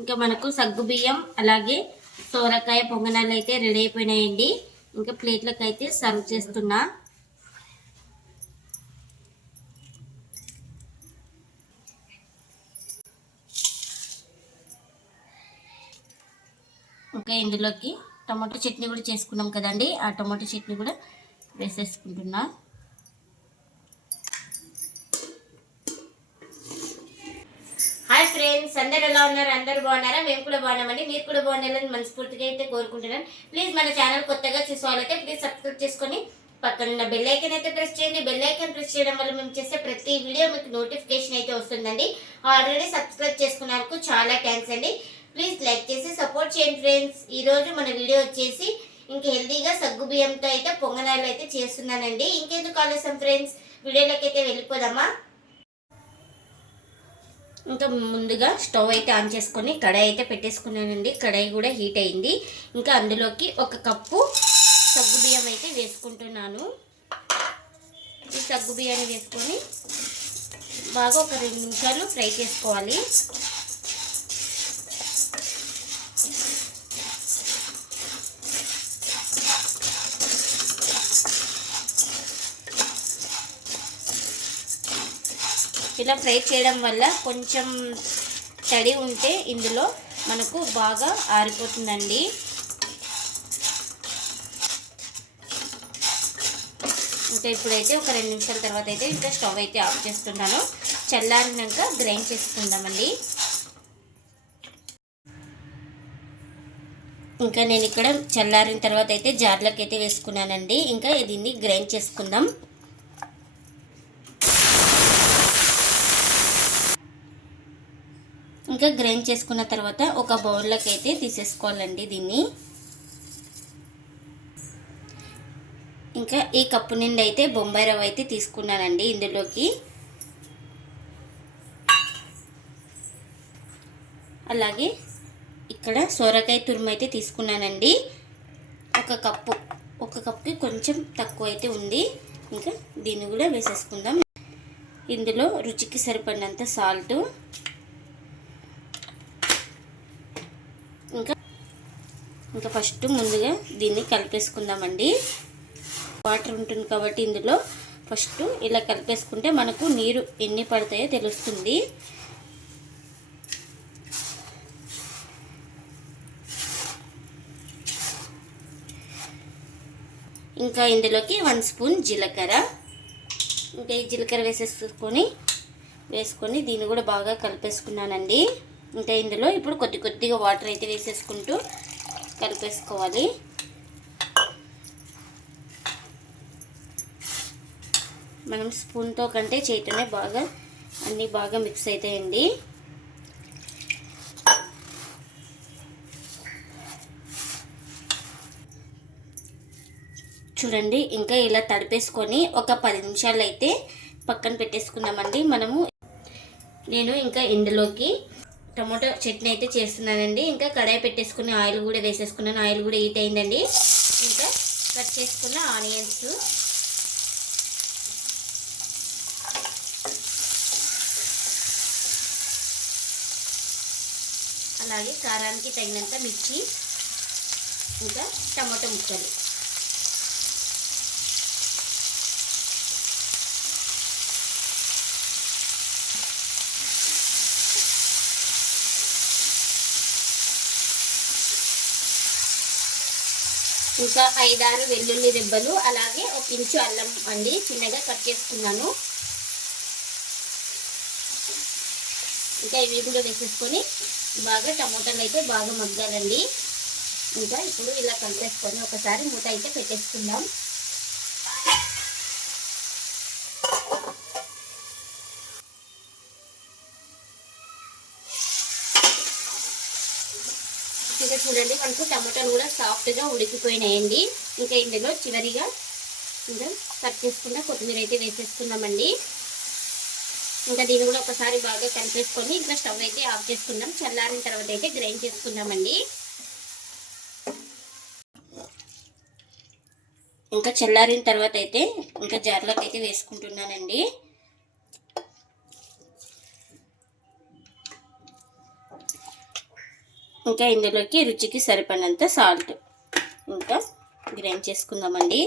ఇంకా మనకు సగ్గు బియ్యం అలాగే సోరకాయ పొంగనాలు అయితే రెడీ అయిపోయినాయండి. ఇంకా ప్లేట్లకు అయితే సర్వ్ చేస్తున్నా. ఇంకా ఇందులోకి టమాటో చట్నీ కూడా చేసుకున్నాం కదండి. ఆ టమాటో చట్నీ కూడా వేసేసుకుంటున్నా. హాయ్ ఫ్రెండ్స్ అందరు ఎలా ఉన్నారు? అందరు బాగున్నారా? మేము కూడా బాగున్నామండి. మీరు కూడా బాగున్నారని మనస్ఫూర్తిగా అయితే కోరుకుంటున్నాను ప్లీజ్ మన ఛానల్ కొత్తగా చూసే ప్లీజ్ సబ్స్క్రైబ్ చేసుకొని పక్కన ఉన్న బెల్ ఐకన్ అయితే ప్రెస్ చేయండి. బెల్ ఐకన్ ప్రెస్ చేయడం వల్ల మేము చేసే ప్రతి వీడియో మీకు నోటిఫికేషన్ అయితే వస్తుందండి. ఆల్రెడీ సబ్స్క్రైబ్ చేసుకున్నందుకు చాలా థ్యాంక్స్ అండి. ప్లీజ్ లైక్ చేసి సపోర్ట్ చేయండి ఫ్రెండ్స్ ఈరోజు మన వీడియో వచ్చేసి ఇంక హెల్తీగా సగ్గు బియ్యంతో అయితే పొంగనాలు అయితే చేస్తున్నానండి. ఇంకెందుకు ఆలస్యం ఫ్రెండ్స్ వీడియోలోకి అయితే వెళ్ళిపోదామా? ఇంకా ముందుగా స్టవ్ అయితే ఆన్ చేసుకొని కడాయి అయితే పెట్టేసుకున్నానండి. కడాయి కూడా హీట్ అయింది. ఇంకా అందులోకి ఒక కప్పు సగ్గు బియ్యం అయితే వేసుకుంటున్నాను. ఈ సగ్గు బియ్యాన్ని వేసుకొని బాగా ఒక రెండు నిమిషాలు ఫ్రై చేసుకోవాలి. ఇలా ఫ్రై చేయడం వల్ల కొంచెం తడి ఉంటే ఇందులో మనకు బాగా ఆరిపోతుందండి. ఇంకా ఇప్పుడైతే ఒక రెండు నిమిషాల తర్వాత అయితే ఇంకా స్టవ్ అయితే ఆఫ్ చేస్తున్నాను. చల్లారినాక గ్రైండ్ చేసుకుందామండి. ఇంకా నేను ఇక్కడ చల్లారిన తర్వాత అయితే జార్లోకి అయితే వేసుకున్నానండి. ఇంకా దీన్ని గ్రైండ్ చేసుకుందాం. ఇంకా గ్రైండ్ చేసుకున్న తర్వాత ఒక బౌల్లోకి అయితే తీసేసుకోవాలండి దీన్ని. ఇంకా ఈ కప్పు నిండి అయితే బొంబాయి రవ్వ అయితే తీసుకున్నానండి ఇందులోకి. అలాగే ఇక్కడ సోరకాయ తురుము అయితే తీసుకున్నానండి. ఒక కప్పు ఒక కప్పుకి కొంచెం తక్కువ అయితే ఉంది. ఇంకా దీన్ని కూడా వేసేసుకుందాం. ఇందులో రుచికి సరిపడినంత సాల్టు ఇంకా ఇంకా ఫస్ట్ ముందుగా దీన్ని కలిపేసుకుందామండి. వాటర్ ఉంటుంది కాబట్టి ఇందులో ఫస్ట్ ఇలా కలిపేసుకుంటే మనకు నీరు ఎన్ని పడతాయో తెలుస్తుంది. ఇంకా ఇందులోకి వన్ స్పూన్ జీలకర్ర. ఇంకా ఈ జీలకర్ర వేసేసుకొని వేసుకొని దీన్ని కూడా బాగా కలిపేసుకున్నానండి. ఇంకా ఇందులో ఇప్పుడు కొద్ది కొద్దిగా వాటర్ అయితే వేసేసుకుంటూ కలిపేసుకోవాలి. మనం స్పూన్తో కంటే చేయటమే బాగా అన్నీ బాగా మిక్స్ అవుతాయండి చూడండి ఇంకా ఇలా తడిపేసుకొని ఒక పది నిమిషాలు అయితే పక్కన పెట్టేసుకున్నామండి మనము నేను ఇంకా ఇందులోకి టమోటా చట్నీ అయితే చేస్తున్నానండి. ఇంకా కడాయి పెట్టేసుకుని ఆయిల్ కూడా వేసేసుకున్నాను. ఆయిల్ కూడా హీట్ అయిందండి. ఇంకా కట్ చేసుకున్న ఆనియన్స్. అలాగే కారానికి తగినంత మిర్చి. ఇంకా టమాటో ముక్కలు. ఇంకా ఐదారు వెల్లుల్లి దెబ్బలు అలాగే ఒక ఇంచు అల్లం అండి చిన్నగా కట్ చేసుకున్నాను. ఇంకా ఇవి కూడా వేసేసుకొని బాగా టమోటాలు అయితే బాగా మగ్గాలండి. ఇంకా ఇప్పుడు ఇలా కలిపేసుకొని ఒకసారి మూత అయితే పెట్టేసుకుందాం. ఇంకా చూడండి మనకు టమాటాలు కూడా సాఫ్ట్గా ఉడికిపోయినాయండి. ఇంకా ఇందులో చివరిగా ఇంకా కట్ చేసుకున్న కొత్తిమీర అయితే వేసేసుకున్నామండి. ఇంకా దీన్ని కూడా ఒకసారి బాగా కలిపేసుకొని ఇంకా స్టవ్ అయితే ఆఫ్ చేసుకుందాం. చల్లారిన తర్వాత అయితే గ్రైండ్ చేసుకుందామండి. ఇంకా చల్లారిన తర్వాత అయితే ఇంకా జార్లోకి అయితే వేసుకుంటున్నానండి. ఇంకా ఇందులోకి రుచికి సరిపడినంత సాల్ట్. ఇంకా గ్రైండ్ చేసుకుందామండి.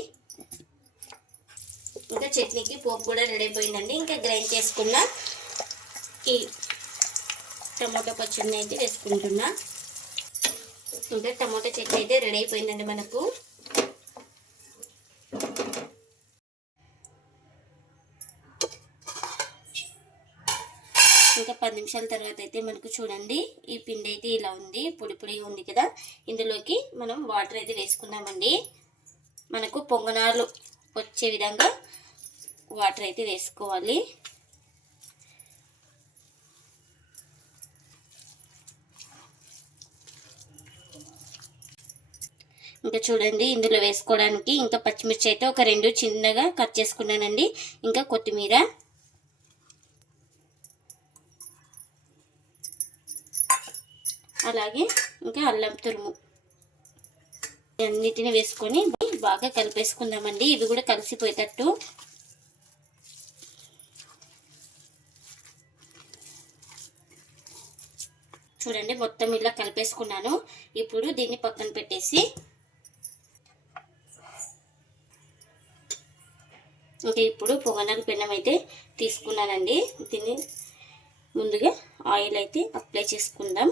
ఇంకా చట్నీకి పోపు కూడా రెడీ అయిపోయిందండి. ఇంకా గ్రైండ్ చేసుకున్న ఈ టమాటో పచ్చడిని అయితే వేసుకుంటున్నా. ఇంకా టమాటో చట్నీ అయితే రెడీ అయిపోయిందండి మనకు ఇంకా పది నిమిషాల తర్వాత అయితే మనకు చూడండి ఈ పిండి అయితే ఇలా ఉంది పొడి పొడిగా ఉంది కదా. ఇందులోకి మనం వాటర్ అయితే వేసుకున్నామండి మనకు పొంగనాలు వచ్చే విధంగా వాటర్ అయితే వేసుకోవాలి. ఇంకా చూడండి ఇందులో వేసుకోవడానికి ఇంకా పచ్చిమిర్చి అయితే ఒక రెండు చిన్నగా కట్ చేసుకున్నానండి. ఇంకా కొత్తిమీర అలాగే ఇంకా అల్లం తురుము. అన్నిటిని వేసుకొని బాగా కలిపేసుకుందామండి. ఇవి కూడా కలిసిపోయేటట్టు. చూడండి మొత్తం ఇలా కలిపేసుకున్నాను. ఇప్పుడు దీన్ని పక్కన పెట్టేసి ఇంకా ఇప్పుడు పొగనాల పెన్నం అయితే తీసుకున్నానండి. దీన్ని ముందుగా ఆయిల్ అయితే అప్లై చేసుకుందాం.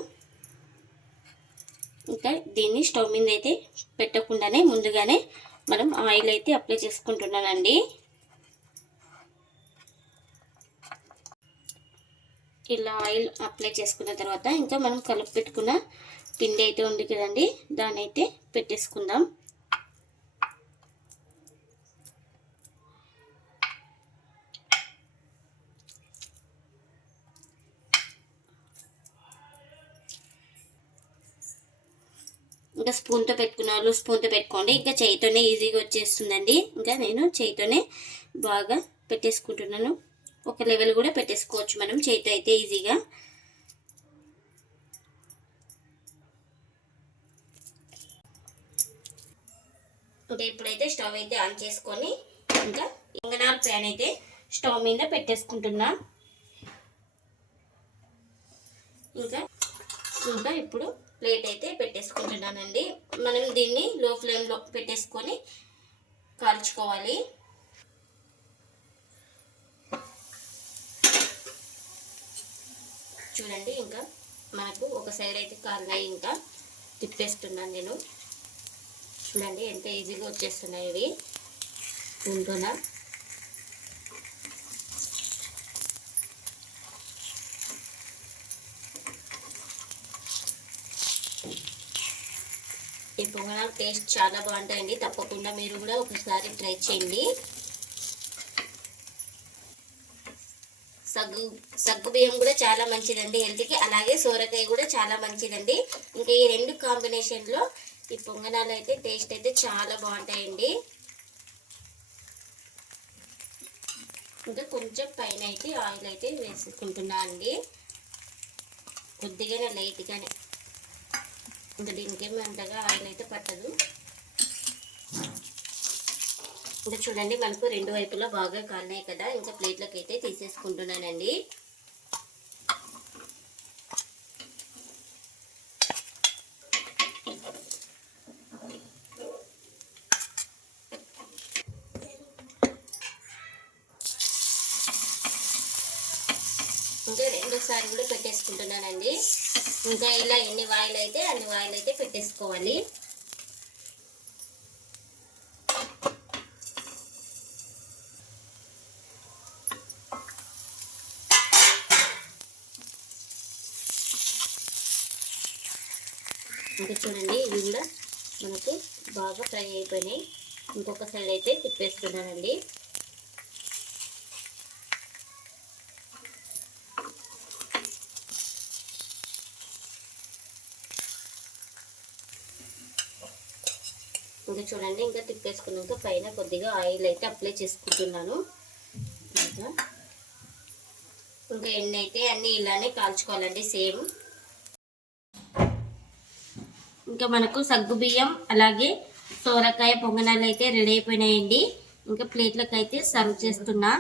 ఇంకా దీన్ని స్టవ్ మీద అయితే పెట్టకుండానే ముందుగానే మనం ఆయిల్ అయితే అప్లై చేసుకుంటున్నానండి. ఇలా ఆయిల్ అప్లై చేసుకున్న తర్వాత ఇంకా మనం కలుపు పెట్టుకున్న పిండి అయితే ఉంది కదండి దాన్ని అయితే పెట్టేసుకుందాం. ఇంకా స్పూన్తో పెట్టుకున్న వాళ్ళు స్పూన్తో పెట్టుకోండి. ఇంకా చేయితోనే ఈజీగా వచ్చేస్తుందండి. ఇంకా నేను చేయితోనే బాగా పెట్టేసుకుంటున్నాను. ఒక లెవెల్ కూడా పెట్టేసుకోవచ్చు మనం. చేయితో అయితే ఈజీగా. ఇంకా ఇప్పుడైతే స్టవ్ అయితే ఆన్ చేసుకొని ఇంకా ఇంగనాల్ ప్యాన్ అయితే స్టవ్ మీద పెట్టేసుకుంటున్నా. ఇంకా ఇంకా ఇప్పుడు ప్లేట్ అయితే పెట్టేసుకుంటున్నానండి. మనం దీన్ని లో ఫ్లేమ్లో పెట్టేసుకొని కాల్చుకోవాలి. చూడండి ఇంకా మనకు ఒక సైడ్ అయితే కాలినాయి ఇంకా తిప్పేస్తున్నాను నేను. చూడండి ఎంత ఈజీగా వచ్చేస్తున్నాయి ఇవి. ఉంటున్నా ఈ పొంగనాలు టేస్ట్ చాలా బాగుంటాయండి. తప్పకుండా మీరు కూడా ఒకసారి ట్రై చేయండి. సగ్గు సగ్గు బియ్యం కూడా చాలా మంచిదండి హెల్త్కి. అలాగే సోరకాయ కూడా చాలా మంచిదండి. ఇంకా ఈ రెండు కాంబినేషన్లో ఈ పొంగనాలు అయితే టేస్ట్ అయితే చాలా బాగుంటాయండి. ఇంకా కొంచెం పైన అయితే ఆయిల్ అయితే వేసుకుంటున్నా అండి. కొద్దిగానే లైట్గానే. ఇంకా దీనికేమి అంతగా ఆయిల్ అయితే పట్టదు. ఇంకా చూడండి మనకు రెండు వైపులా బాగా కాలినాయి కదా. ఇంకా ప్లేట్లోకి అయితే తీసేసుకుంటున్నానండి. ఒకసారి కూడా పెట్టేసుకుంటున్నానండి. ఇంకా ఇలా ఎన్ని వాయిల్ అయితే అన్ని వాయిల్ అయితే పెట్టేసుకోవాలి. ఇంకా చూడండి ఇవి కూడా మనకు బాగా ఫ్రై అయిపోయినాయి. ఇంకొక సైడ్ అయితే తిప్పేసుకున్నానండి ఇంకా చూడండి ఇంకా తిప్పేసుకున్నాక పైన కొద్దిగా ఆయిల్ అయితే అప్లై చేసుకుంటున్నాను. ఇంకా ఇంకా ఎన్ని అయితే అన్నీ ఇలానే కాల్చుకోవాలండి సేమ్. ఇంకా మనకు సగ్గు బియ్యం అలాగే సోరకాయ పొంగనాలు అయితే రెడీ అయిపోయినాయండి. ఇంకా ప్లేట్లకు అయితే సర్వ్ చేస్తున్నా.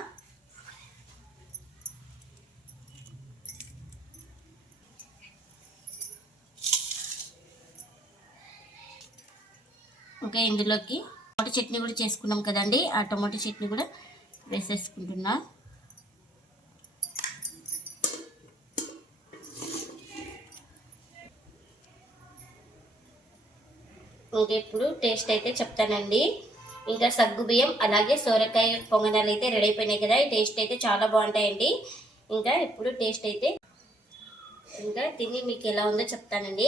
ఇంకా ఇందులోకి టమాటో చట్నీ కూడా చేసుకున్నాం కదండి. ఆ టమాటో చట్నీ కూడా వేసేసుకుంటున్నా. ఇంకా ఇప్పుడు టేస్ట్ అయితే చెప్తానండి. ఇంకా సగ్గు బియ్యం అలాగే సోరకాయ పొంగనాలు అయితే రెడీ అయిపోయినాయి కదా. ఈ టేస్ట్ అయితే చాలా బాగుంటాయండి. ఇంకా ఇప్పుడు టేస్ట్ అయితే ఇంకా తిని మీకు ఎలా ఉందో చెప్తానండి.